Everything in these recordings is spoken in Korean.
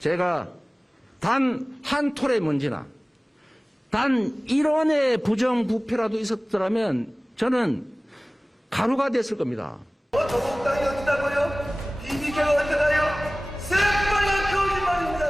제가 단 한 톨의 먼지나 단 1원의 부정부패라도 있었더라면 저는 가루가 됐을 겁니다. 조국당이 어디다고요? BBK가 어디가요? 새빨간 거짓말입니다.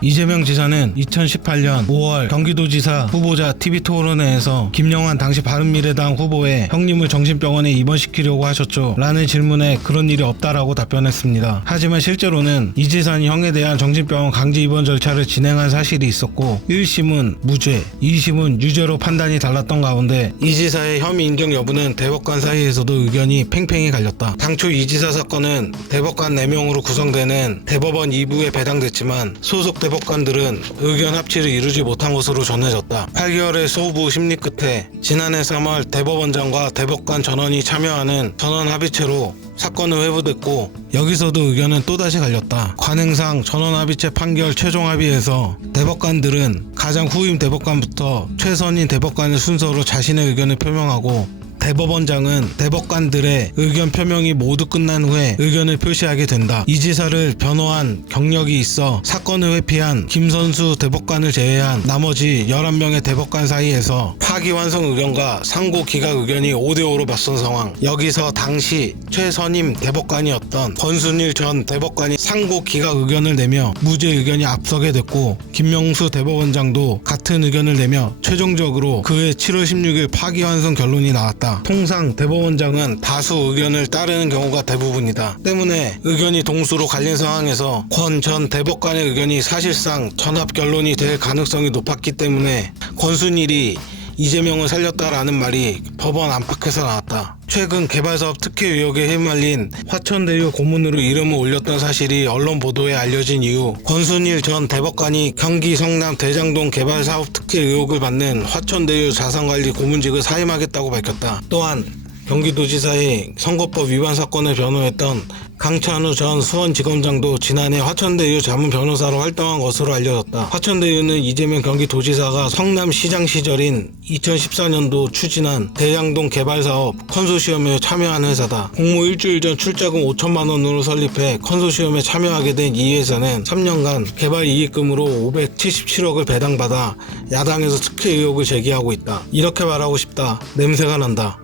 이재명 지사는 2018년 5월 경기도지사 후보자 TV토론회에서 김영환 당시 바른미래당 후보의 형님을 정신병원에 입원시키려고 하셨죠? 라는 질문에 그런 일이 없다라고 답변했습니다. 하지만 실제로는 이 지사는 형에 대한 정신병원 강제 입원 절차를 진행한 사실이 있었고 1심은 무죄, 2심은 유죄로 판단이 달랐던 가운데 이 지사의 혐의 인정 여부는 대법관 사이에서도 의견이 팽팽히 갈렸다. 당초 이 지사 사건은 대법관 4명으로 구성되는 대법원 2부에 배당됐지만 소속 대법관들은 의견 합치를 이루지 못한 것으로 전해졌다. 8개월의 소부 심리 끝에 지난해 3월 대법원장과 대법관 전원이 참여하는 전원 합의체로 사건은 회부됐고 여기서도 의견은 또다시 갈렸다. 관행상 전원 합의체 판결 최종 합의에서 대법관들은 가장 후임 대법관부터 최선인 대법관의 순서로 자신의 의견을 표명하고 대법원장은 대법관들의 의견 표명이 모두 끝난 후에 의견을 표시하게 된다. 이 지사를 변호한 경력이 있어 사건을 회피한 김선수 대법관을 제외한 나머지 11명의 대법관 사이에서 파기환송 의견과 상고 기각 의견이 5대5로 맞선 상황. 여기서 당시 최선임 대법관이었던 권순일 전 대법관이 상고 기각 의견을 내며 무죄 의견이 앞서게 됐고 김명수 대법원장도 같은 의견을 내며 최종적으로 그해 7월 16일 파기환송 결론이 나왔다. 통상 대법원장은 다수 의견을 따르는 경우가 대부분이다. 때문에 의견이 동수로 갈린 상황에서 권 전 대법관의 의견이 사실상 전합 결론이 될 가능성이 높았기 때문에 권순일이 이재명을 살렸다라는 말이 법원 안팎에서 나왔다. 최근 개발사업 특혜 의혹에 휘말린 화천대유 고문으로 이름을 올렸던 사실이 언론 보도에 알려진 이후 권순일 전 대법관이 경기 성남 대장동 개발사업 특혜 의혹을 받는 화천대유 자산관리 고문직을 사임하겠다고 밝혔다. 또한 경기도지사의 선거법 위반 사건을 변호했던 강찬우 전 수원지검장도 지난해 화천대유 자문 변호사로 활동한 것으로 알려졌다. 화천대유는 이재명 경기도지사가 성남시장 시절인 2014년도 추진한 대장동 개발사업 컨소시엄에 참여한 회사다. 공모 일주일 전 출자금 5천만 원으로 설립해 컨소시엄에 참여하게 된 이 회사는 3년간 개발 이익금으로 577억을 배당받아 야당에서 특혜 의혹을 제기하고 있다. 이렇게 말하고 싶다. 냄새가 난다.